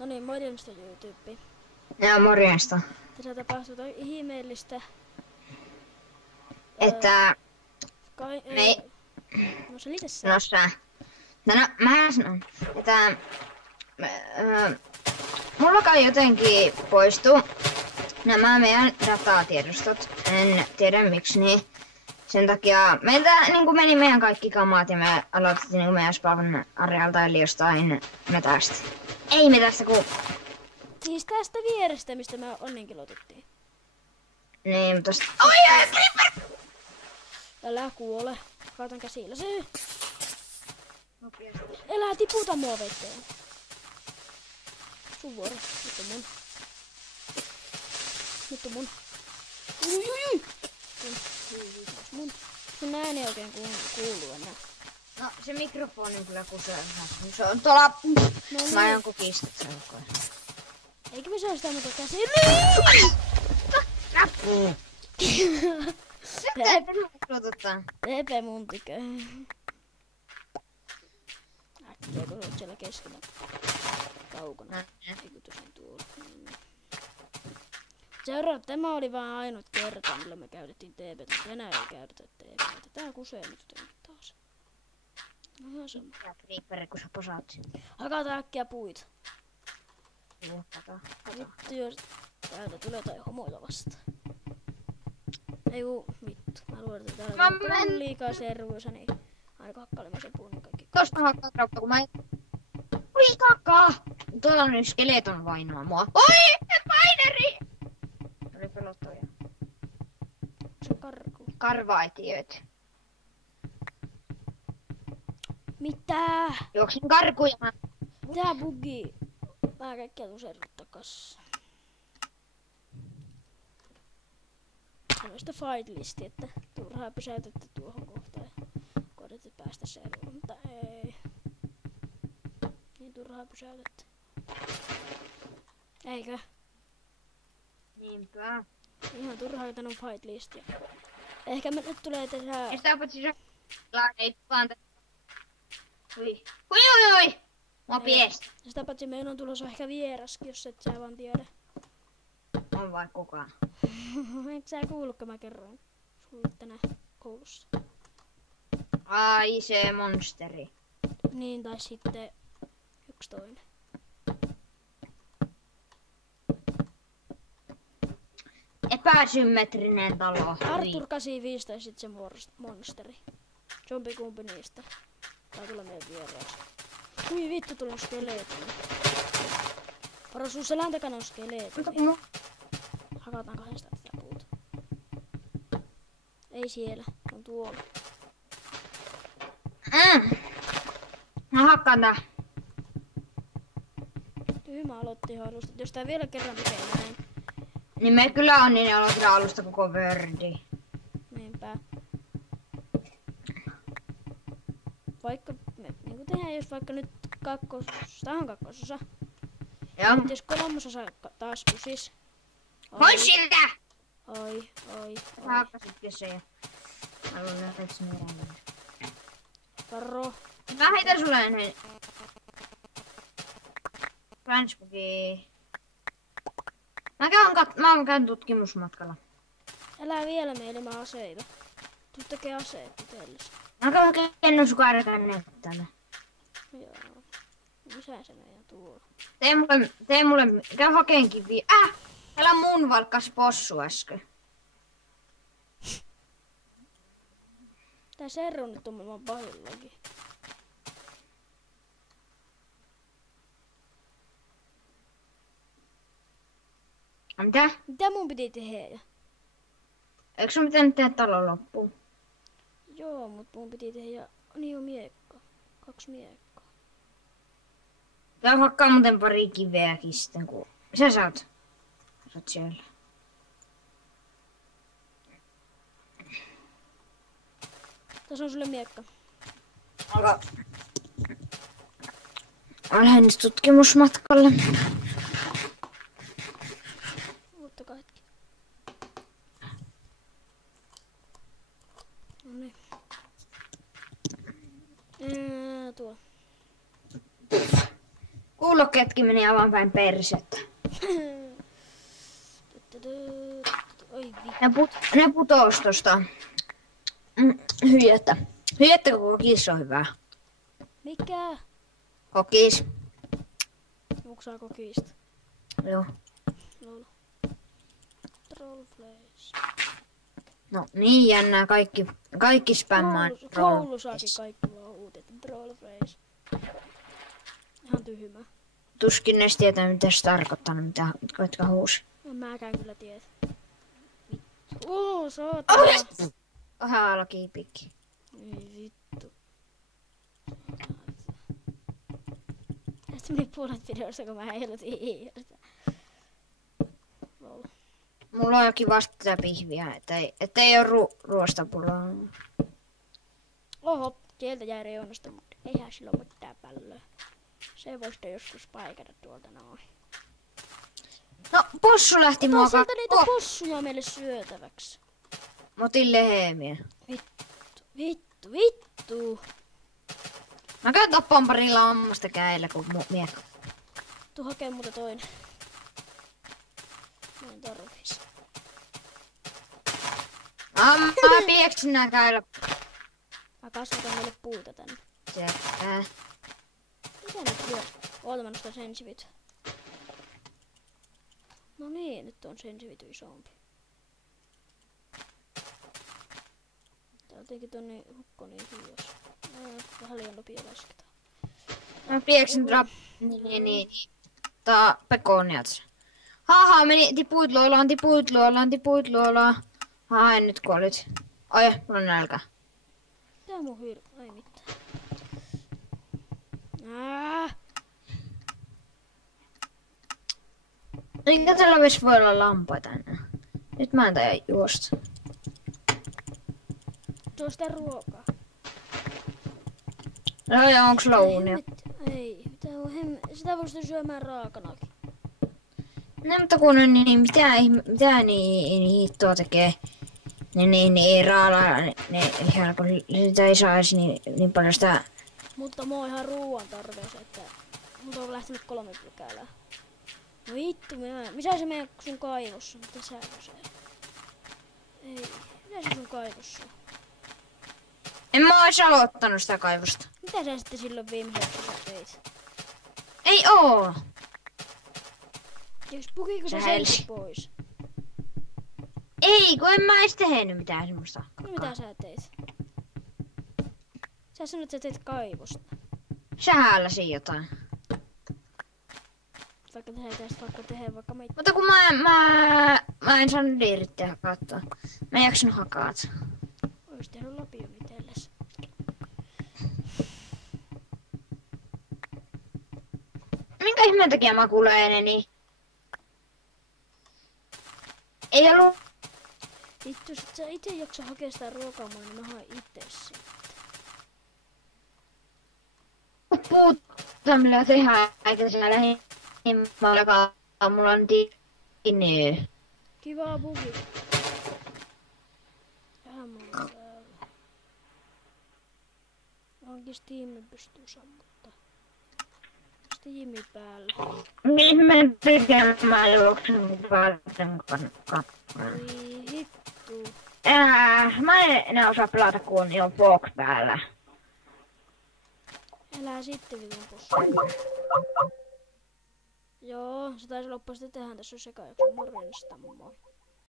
No niin, morjesta YouTube. Joo, morjesta. Tässä tapahtuu ihmeellistä. Että... No selitä sä. No sä. No mä sanon, että... mulla kai jotenkin poistuu nämä meidän datatiedostot. En tiedä miksi, niin sen takia meiltä niin meni meidän kaikki kamat ja me aloitettiin niin meidän spawn arealta eli jostain metästä. Ei metästä kun... Siis tästä vierestä, mistä me onnenkin otettiin. Niin, mutta tosta... Oi, creeper! Älä kuole. Kaatan käsillä se. Älä tiputa mua veteen. Sun vuoro. Nyt on mun. Nyt on mun. Ui. Mun. Sun ääni oikein kuuluu enää. No se mikrofoni on kyllä kusee. Se on tuolla... No niin. Mä aion kukistat sen koko. Eikö me saa sitä muuta käsiin? Tepe mun tykö. Äkkiä kun olet siellä keskellä. Kaukana. Eikö tosiaan tuolla. Seuraava, tämä oli vaan ainut kerta, millä me käytettiin TP:tä. Tänään ei käytetä TP:tä. Tää kusee nyt taas. No ihan sama. Creeperi, kun sä posaat sinne. Hakataan äkkiä puita. Vittu jos täältä tulee jotain homoja vastaan. Ei vittu. Mä luulen, että täällä on liikaa servuissa, niin aika hakkailemme sen puun kaikki. Tosta hakkaa kautta, kun mä... Ui kakkaa! Tuolla on nyt skeleton vainoa mua. Oi! Spideri! Oli pelottavia. Se karkuu. Karvaitiöt. Mitä? Juoksin karkuja. Tää bugi. Mä kaikkia tuserrut takas. Tällaista fight-listi, että turhaa pysäytätte tuohon kohtaan. Koetatte päästä servoon, mutta ei. Niin turhaa pysäytätte. Eikö? Niinpä. Ihan turhaa joten on fight-listia. Ehkä me nyt tulee tehdä... Ja sitä patsi se... Ei vaan Ui. Ui. Mä pies. Sitä paitsi meillä on tulossa ehkä vieraskin, jos et sä vaan tiedä. On vai kukaan? Eikö sä kuullut, kun mä kerroin sulle tänään koulussa? Ai se monsteri. Niin, tai sitten yksi toinen. Epäsymmetrinen talo. Arthur 85 tai sitten se monsteri. Jompikumpi niistä. Tää tulee meidän vieraaksi. Ui vittu, tulla on skeleetoni. Varo sun selän takana on skeleetoni. Hakataan kahdesta tätä puuta. Ei siellä, on tuolla. Mä hakkaan tää. Tyhmä aloitti ihan alusta. Jos tää vielä kerran tekee näin. Niin me kyllä on, niin ne aloitetaan alusta koko wordi. Niinpä. Vaikka me niinku tehdään, jos vaikka nyt tää on kakkososa. Joo. Nyt jos kolmososa taas pusis. Pois siltä! Ai. Sä hakkasit jos ei. Haluan nähdä sinne eräänä. Varo. Mä heitän sulle ennen. Franchbugi. Mä käyn tutkimusmatkalla. Älä vielä meille mä aseita. Tuu tekee aseet itsellesi. Mä käyn kennuskarkan nettämä. Joo. Missä se meidän tuo? Tee mulle, käy hakeen kiviä. Älä mun valkkas possu äsken. Tää serru nyt on maailman pahillakin. Mitä? Mitä mun piti tehdä? Eikö sun pitänyt tehdä talon loppuun? Joo, mut mun piti tehdä... Niin on miekka. 2 miekkaa. Käy hakkaa muuten pari kiveäkin sitten, kun... Sä saat siellä. Tässä on sulle miekka. Mä lähden nyt tutkimusmatkalle. Ottakaa hetki. Noniin. Tuo. Kuule Kuulokkeetkin meni aivan päin persettä. Oi vittu. Ne putoos tosta hyjettä. Hyjettä kokis on hyvä. Mikä? Kokis. Onko saa kokista? Joo. Lol. Trollflash. No niin jännää kaikki spämmaan. Koulussakin kaikki louhut, että Trollflash. Ihan tyhmä. Tuskin ne tietää mitä se tarkoittaa, mitä koitka huusi. No mäkään kyllä tiedä. Vittu. Saatana. Oha alki pikki. Ei vittu. Tästä meni puolet videosta, kun mä heilutin hiirtä. Lol. Mulla on jokin vasta tätä pihviä, ettei oo ruostapullaa. Oho, sieltä jäi reunasta, mutta eihän sillä ole mitään pällöä. Se voisi joskus paikata tuolta noin. No, possu lähti mua Ota sieltä niitä possuja meille syötäväksi. Mä otin leheemiä. Vittu. Mä käyn tappaan pari lammasta käillä, kun miekka. Tuu hakee muuta toinen. Mä en tarvis. Mä pieksin nää käillä. Mä kasvatan meille puuta tänne. Sekä. Mitä nyt lyö? Oota mä nostan sensivit. No niin, nyt on sensivity isompi. Tää jotenkin tonne hukko niin hiljos. Vähän liian nopea lasketaan. Mä pieksin niin. Tää pekoniat. Haha, meni tipuit luolaan. Haha, en nyt kuolit. Oi, mulla on nälkä. Tää mun ei mitään. Minkä tällä voi olla lampaita enää? Nyt mä en tajua juosta. Tuo sitä ruokaa. No ja onks lounia? Ei, sitä voisi syömään raakanakin. No mutta kun on niin mitä niin hittoa tekee. Niin raalaa ihan kun sitä ei saisi niin paljon sitä. Mutta mä oon ihan ruoan tarpeessa, että multa on lähtenyt 3 pykälää. No vittu, missä se meidän sun kaivossa? Mitä sä se? Ei, mitä se sun kaivossa? En mä ois aloittanut sitä kaivosta. Mitä sä sitten silloin viime hetkellä teit? Ei oo! Jos pukiiko se sen pois? Ei, kun en mä edes tehnyt mitään semmoista. No mitä sä teit? Sä sanoit, että sä teit kaivosta. Sä häälläsin jotain. Vaikka tehdään vaikka meitä. Mutta kun mä en saanut diirittiä hakattua. Mä en jaksanut hakata. Ois tehnyt lapion itelles. Minkä ihmeen takia mä kuulen niin? Ei ollut. Vittu, sit sä ite jaksa hakea sitä ruokaa, niin mä haen itse siitä. Puuta millä tehdään, eikä sinä lähimmällä mulla on tiinny. Kivaa bugi. Tähän mulla on täällä. Onkin Steam pystyy sammuttaa. Steami päällä. Niin mä tekemään juoksun varten kanssa. Oi hittu. Mä en enää osaa pelata, kun on jo Vogue päällä. Elää sitten vitun possu. Joo, se taisi loppua sitten tähän, tässä on sekajakson morjesta moi.